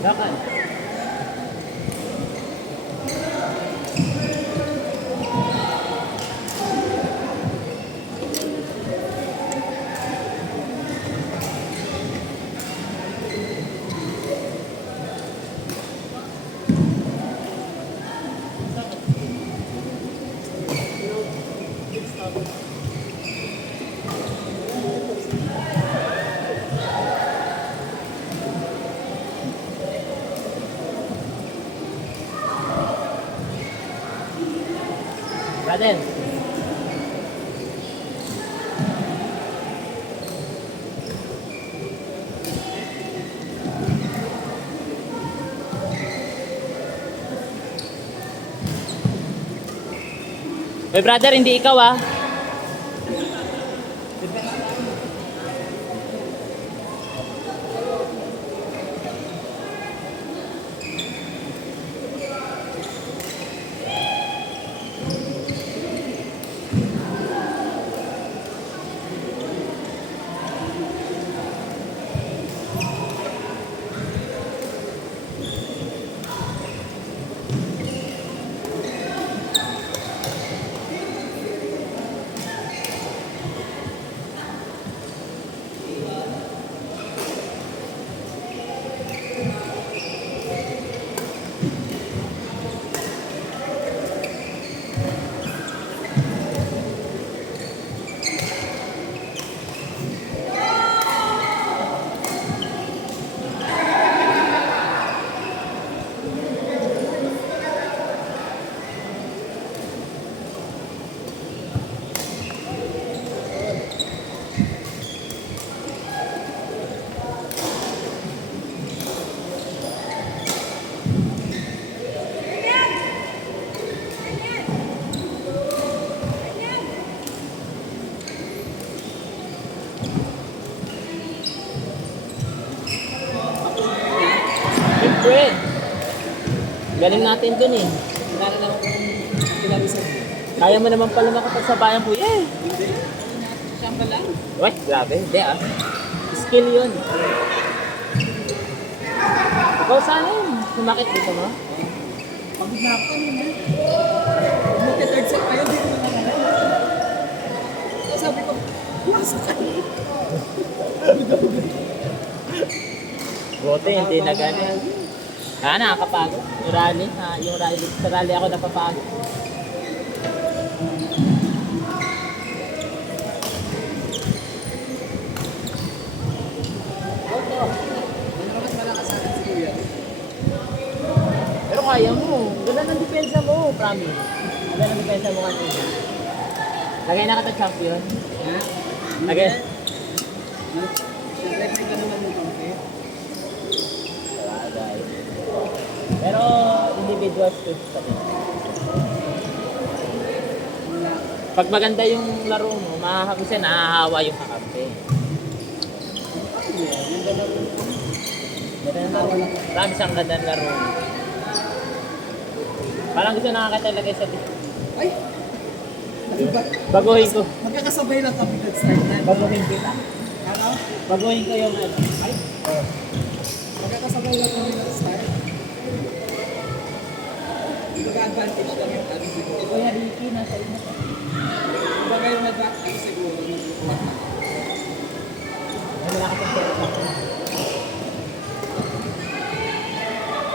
Bakit? Brother. Hey brother, hindi ikaw ah. Siyempre. Galing natin dun eh. Kailangan na akong pinalisan. Kaya mo naman pala makapagsabayan po. Yeah. Hindi. Siya pa lang. Uy, grabe. Hindi ah. Skill yun. Ikaw sana yun. Sumakit dito mo. Pagod na ako kanina. Magka-third set pa yun. Dito na naman. So sabi ko, nasa kayo. Buti, hindi na ganyan. Nakakapagod. Yung rally. Yung rally. Sa rally ako napapagod. Mas malakas sa akin si Kuya. Pero kaya mo. Ganda ng depensa mo, promise. Ganda ng depensa mo kanina. Lagay na kita champion. Ha? Lagay. Siyempre, may ka naman yung pangkit. Sabagay. Pero individual skills pa din. Pag maganda yung laro mo, makakabisa, nahahawa yung kakampi. Yung dalawang Ganda ng laro. Promise ang ganda ng laro mo. Parang gusto nakakatalagay sa ay! Diba? baguhin ko. Magkakasabay lang kami nag-start na. Baguhin kita. Ano? Baguhin ko yung ano. Ay! Magkakasabay lang kami nag-start. Mag-advantage lang yung ano siguro. Kuya Ricky, nasa inyo pa. Kumbaga yung ano siguro. Ay, wala ka pang sarap.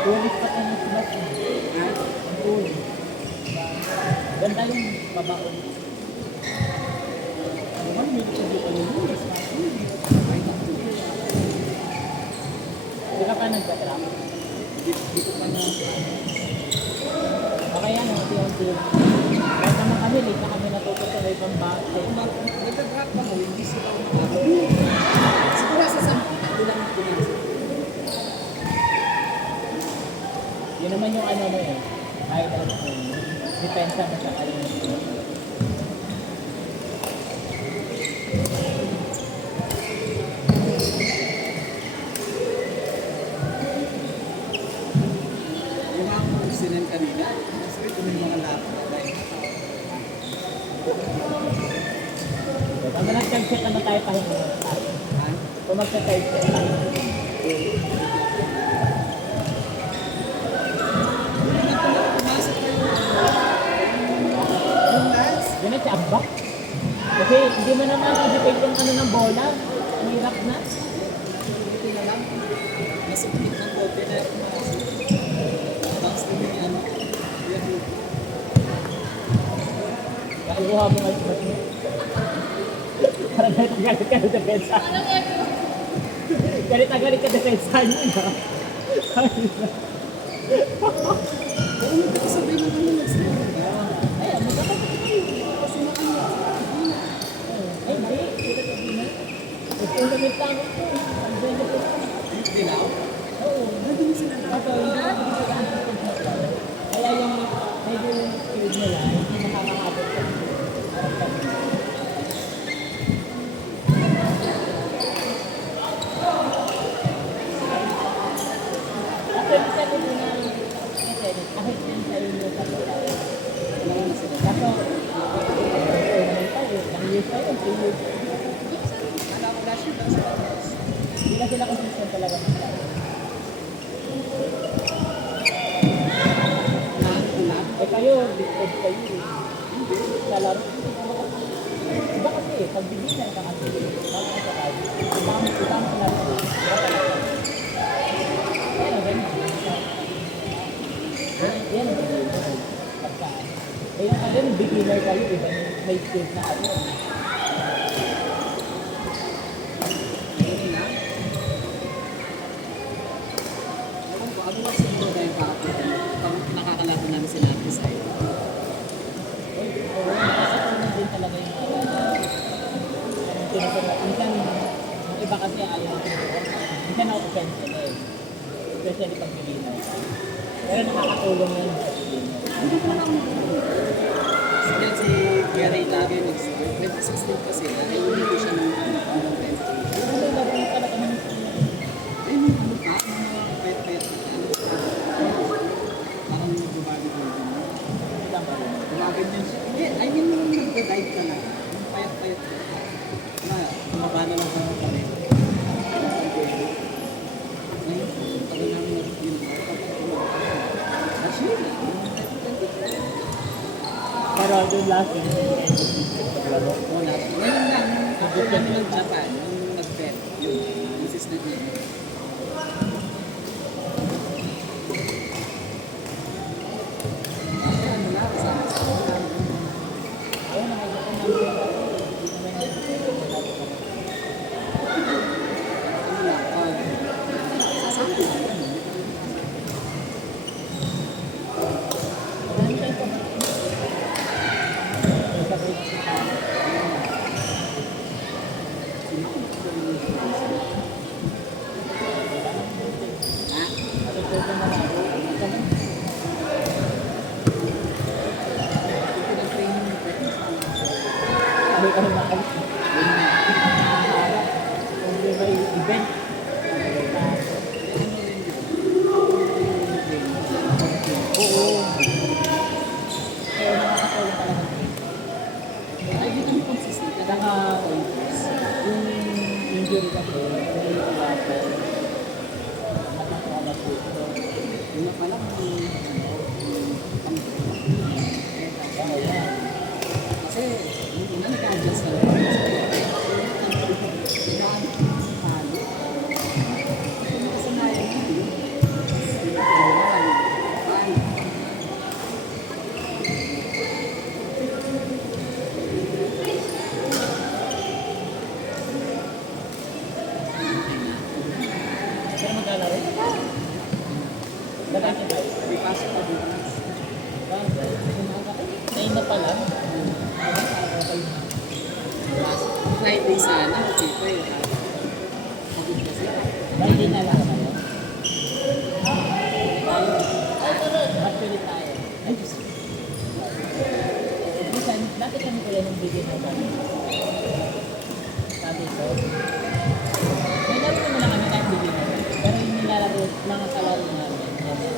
Tulis pa kayo ng sulat. Ha? Ang tulis. Ganda yung babaon. Naman, may hindi ko yung rules. Hindi ka pa nagka-trap. Hindi ko pa na. Okay yan, unti-unti. Kahit naman kami, late na kami natuto sa ibang base. Nagka-drop ako, hindi sila siguro sa sampu, bilang pinasa. Yun naman yung ano mo eh. Kahit ano mo. Depensa mo sa kayo. Yung mga kursinan kanina, sabi ko may mga laptop. Pag nag-check ano tayo pahinga. Ha? Kung magsa-check tayo. Ba? Kasi hindi mo naman i-depend yung ano ng bola. Mahirap na. Ito na lang. Nasa pikit ng kote na tapos na yung ano. Yan. Kakuha mo nga yung mo. Parang galit ka na depensa. Galit ka depensa niyo na. Pero magkakasabay na kami nag-step. Ayun, magkakasabay kayo. Kasi ano. Ay, hindi. Ito yung gamit namin ko. Ang benefit ko. Dilaw? Oo. Nandun sila na. Ako, hindi na kaya yung medyo yung field nila, hindi nakakakabot ko. Actually, sabi ko na, kasi, kahit yan sa inyo sa pala. Kaso, ilang years pa yun, 3 years. Alam ko last year daw sa Congress. Hindi na sila consistent talaga ng tao. Eh kayo, big kayo eh. Sa laro. Iba kasi eh, pag bibigyan ka kasi, bago ka sa laro. Ibang sa laro. Iba talaga. Pero ganyan. Yan ang beginner. Pagka, eh yung kasi beginner kayo, iba may skills na kayo. Yun na. Ewan ko, ano lang siguro na yung kakapit. Pag nakakalaro namin sila natin sa iyo. Oo, kasi kung din talaga yung tinuturo. Minsan, yung iba kasi ayaw ang tinuturo. Minsan ako offense nila eh. Especially pag beginner. Pero nakakatulong yan sa beginner. Sige si Gary lagi nag-2016 kasi ayaw ko siya ng content. Ano yung laro mo talaga ng Ay, may ano pa, mga pet-pet. Parang nagbabago ko yun. ilang laro mo? Gumagan yun siya. Hindi, I mean yung nagda-dive ka na. Yung payat-payat ka. Na, tumaba na lang sa kami. Ngayon, tagal namin nag-yun. Actually, Pero yung last yun, laro. wala. Ngayon lang, after namin nag-Japan, yung nag-pet, yun, insistent niya. Kasi ano na, kasama sa mga Ayun, nakikita namin yung laro. ano lang, sasabi lang yan. Marami tayo pa ba? Sabi ko, Ha? natututo na laro. Pinag-training mo pa yun. Sabi ko na kayo. Nakaharap. Kung may event. Oo. Kaya nakakatulong talaga. Ay, dito mo consistent. Saka, yung injury kasi, may iwasan. Nakakalat dito. Yun na pala kung Oo, yan. kasi yung una nag-adjust na lang. Pero maglalaro? Lalaki ba? Nine na pala. Friday sana, okay pa yun. Pagod kasi. Friday na lang ano? Actually tayo. Ay, Diyos ko. Minsan, dati kami pala nung bigyan na kami. Sabi ko, may laro naman na kami kahit bigyan na. Pero yung nilalaro, mga kalaro namin,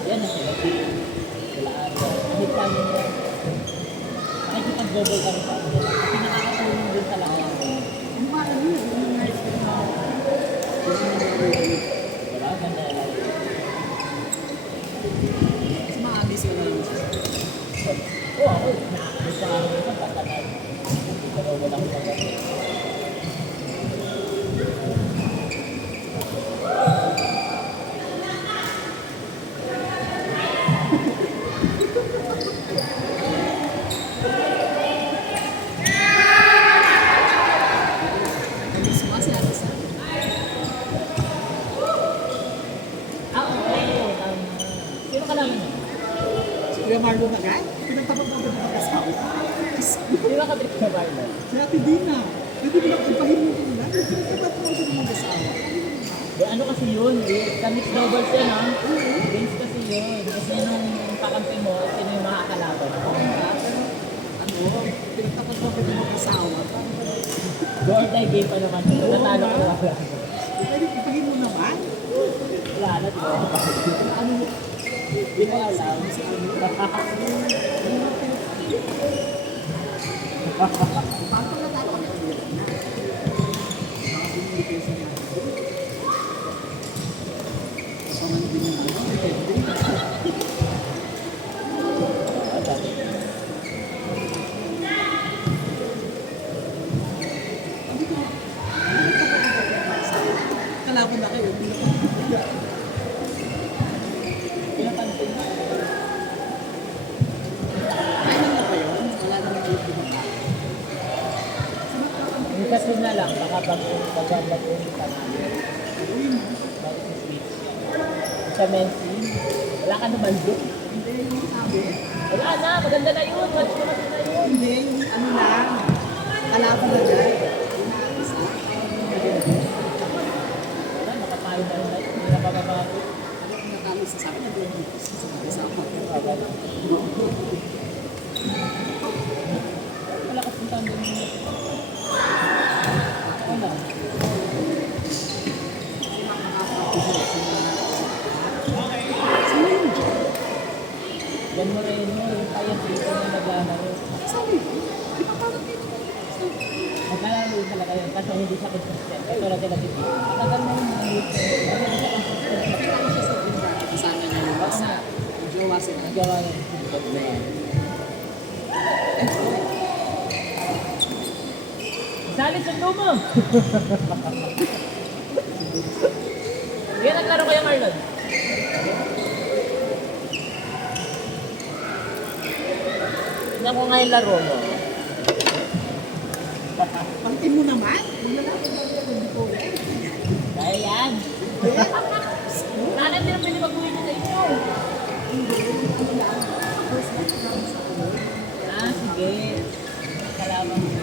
yan na sila. Sila araw. Kahit kami na, nakikipag-double kami sa kanila. Kasi nakakatulong din talaga lang. Yung mga ano yun, yung nice ko na Diba? Ganda na lang. mas maalis ko lang siya. Oo, ako, nakakabit sa kanila ito, pagkakas. Kuya Marlon agad? Pinagtapat mo agad ang mag-asawa? Di ba kapit ka ba yun? Si Ate Dina, hindi mo nakapahin mo ito na. Pinagtapat mo agad ang mag-asawa. Ano kasi yun? Kamix doubles yan ha. Games kasi yun. Kasi nung pakampi mo, sino yung makakalaban? Ano, pinagtapat mo agad ang mag-asawa. Go or die game pa naman. Natalo ko wala. Pwede ipahin mo naman. Wala na, di ba? Ano, Di ko alam. paano na tayo kami ulit na? Hindi kayo siya. Kasaman din yung ano, depende. Kalaban na kayo. Pinapansin. Final na ba yun? Wala na nag-ulit yung mga. Yung kasi na lang, baka pag-unlag yung panalo. Uy, mo. Bago si Switch. Sa Mensi, wala ka naman doon. Hindi yung sabi. Wala na, maganda na yun. Watch mo na yun. Hindi, yung ano lang. Kalaban na dyan. Yung isa. Wala, nakatayo na rin. Hindi na pababago. Ano kung natalo sa sabi na doon dito sa mag-asawa. Wala ka punta doon. Wala. Sino yun? Yan mo rin mo. Yung kayang dito na naglalaro. Sabi ko, di ba parang dito? Naglalaro talaga yun kasi hindi siya consistent. Ito lang sila dito. Matagal na yung mga youth. Hindi siya consistent. Pinaka siya sa tinda. Kasama niya yung basa. Yung jowa sila. Nagawa yun. Salit sa tumo! Hindi naglaro kayo, Marlon. Tignan ko nga yung laro mo. Pangkin mo naman. Yung lalaki daw yan, hindi ko. Kaya yan. Nanan din ang pwede mag-uwi niya sa inyo. Ah, sige. Kalaman mo.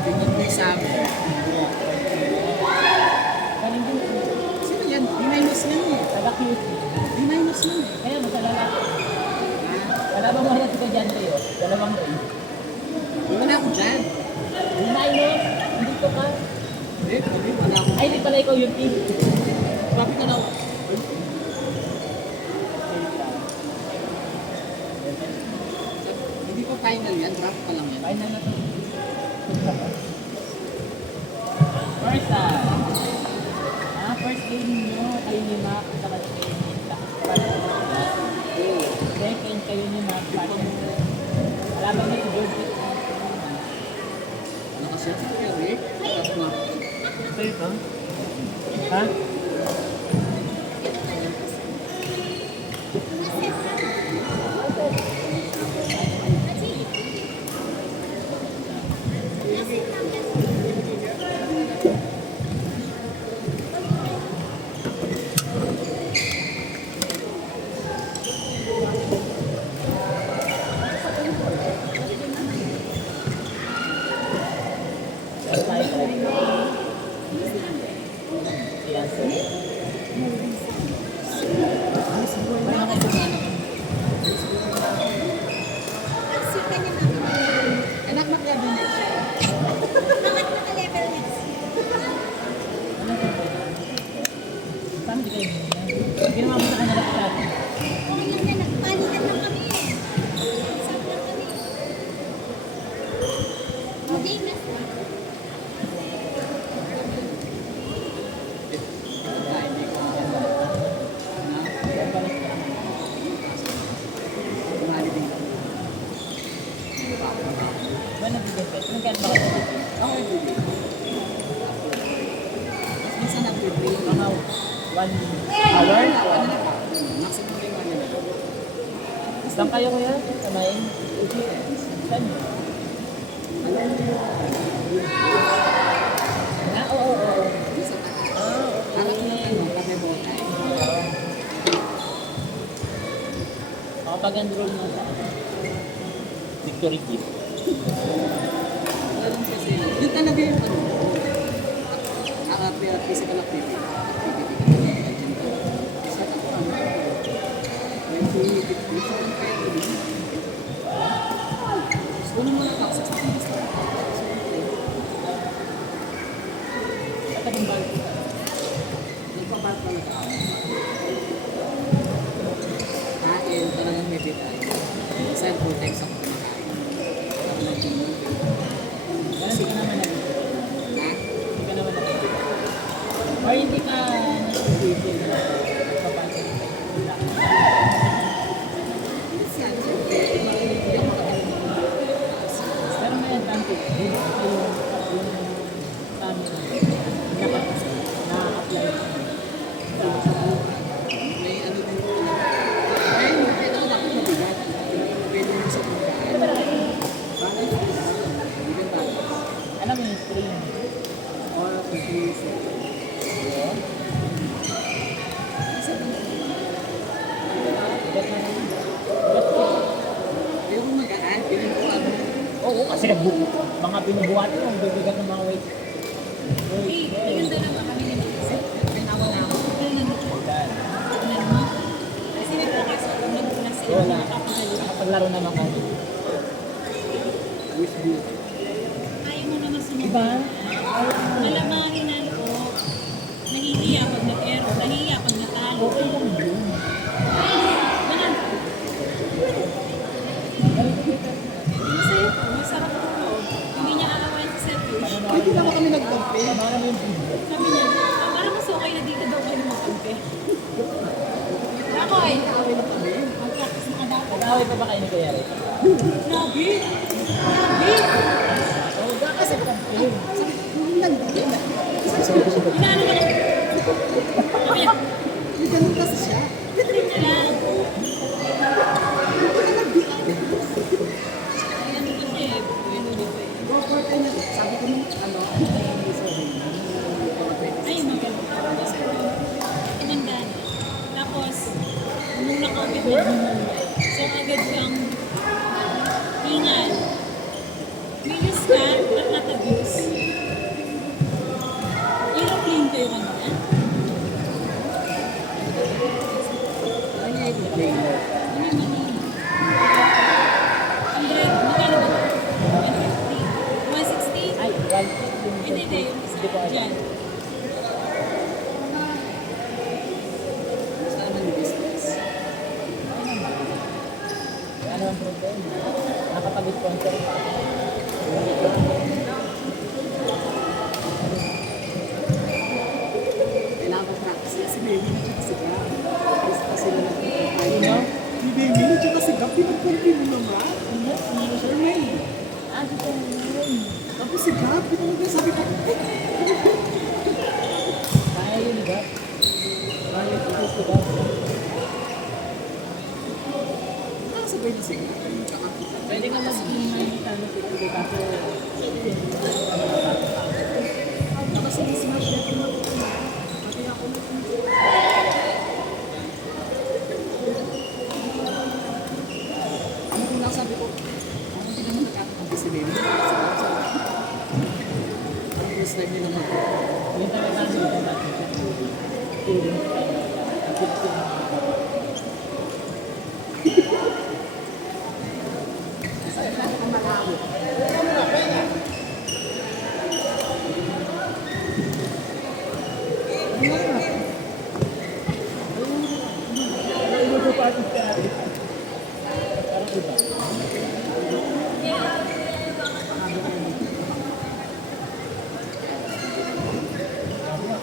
Tingnan mo yung sabi. Galing din. Sino yan? D-minus yan eh. Taga-QC. D-minus yan eh. Kaya mo sa lalaki. Wala bang mga si Kadyante yun? Dalawang rin. Wala ako dyan. Minus, dito ka. Hindi, wala ako. Ay, di pala ikaw yung team. Sabi ka na, hindi ko final yan. Draft pa lang yan. Final na to. First first game nyo, kayo ni Mac, saka kayo ni second, kayo ni Mac, Alaban niyo si George. Ano kasi ito kaya Rick? Tapos na. Ito ito? Ha? Anak mag-level next year. Paano di kayo ganyan? Ginawa mo sa kanila sa atin. Hindi ko na. Tumali din. Well, nag-defect. Nagkano ba kayo nag-defect? Ako ay bibig. Mas minsan nag-bibig. Mga 1 hour? Ano na pa? Maximum ring ano na. Saan kayo kuya? Samayin? Saan? Ah, oo. Isa pa. Ah, Harap na okay. ano, kape botay. Kapag Pag-enroll mo sa Victory Gift. Alam kasi, yun talaga yung ano, physical activity. Activity ka na, kasi ako ano, when we get this, ang kaya ko din. So, ano mo na-access na yung gusto. At ang bag. Nagpapart pa na ako. Kain, talagang may bitay. Self-protect sa kumakain. Para nag-gym. Hindi ka naman nag Ha? Hindi ka naman nag or hindi ka nag-video na papasok sa wala. Minsan, siyempre, hindi ako makakalimutan. Pero may advantage din yung stamina na-apply sa May ano din po. Ay, hindi na ako mabigat. Pwede mo sa kumakain. Bakit? Hindi ka bakit? alam mo yung stream. Or confused. Yun. Isa lang. Bigat na naman. Bigat ko. Ayaw ko magaan. Piling ko ano. Oo, kasi mga binubuhat mo, ang bibigat ng mga weight. Hey, maganda naman kami ni Mrs. Pinawa na ako. Tingnan mo. Tingnan mo. Kasi nag-focus ako. Nag-una sila Wala. nakapagalo. Nakapaglaro naman kami. Wish good. Ayaw mo naman sumunod. Diba? Nalamarin na ako. Nahihiya pag nag-ero. Nahihiya pag natalo. Okay lang yun. Ganun. Masaya po. Masarap po. Hindi niya aawain sa selfish. Hindi naman kami nag-compare. Tama naman yung video. Sabi niya, parang mas okay na dito daw kayo magkampi. Ako ay, Away na kami. mag-practice na dapat. Nag-away pa ba kayo ni Kuya Rick? Lagi. Lagi. Oo, kasi complain. Inaano mo na. Sabi niya, May ganun kasi siya. trip niya lang. Ay, ano ko siya eh. Ano dito eh. Go-for tayo na. Sabi ko nung ano, Ay, maganda. Maganda. Tapos, nung nakaulit na so agad kang hingal. Bilis ka at not-abuse. Aeroplane kayo kanina. Ay, ay, ay. Ano yung manini? 100, magkano ba ito? 150? 160? Ay, well, Hindi, yung isa. Hindi ko alam. Diyan. Basta naman yung business. Ano ang problema? Nakapag-sponsor pa ako. Kailangan ko practice kasi baby na tsaka si Gab. Basta sila nag-compare. Sino? Ni baby na tsaka si Gab, pinag-compare mo naman. Sure, may. Ah, si Tony. Tapos si Gab, pinag-compare. Sabi ko, Kaya yun ni Gab. Kaya yun si Gab. sabay na si Gab. Pwede ka mag-iman ni Tano Pipili kaso Tapos si Smash natin mo. Pati ako na. Ano kung lang sabi ko, hindi naman nagkakakampi si baby. Ang first time nila mag yung talaga yung natin. Feeling ko.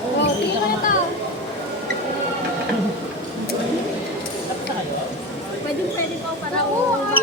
Oh, tingin mo na to.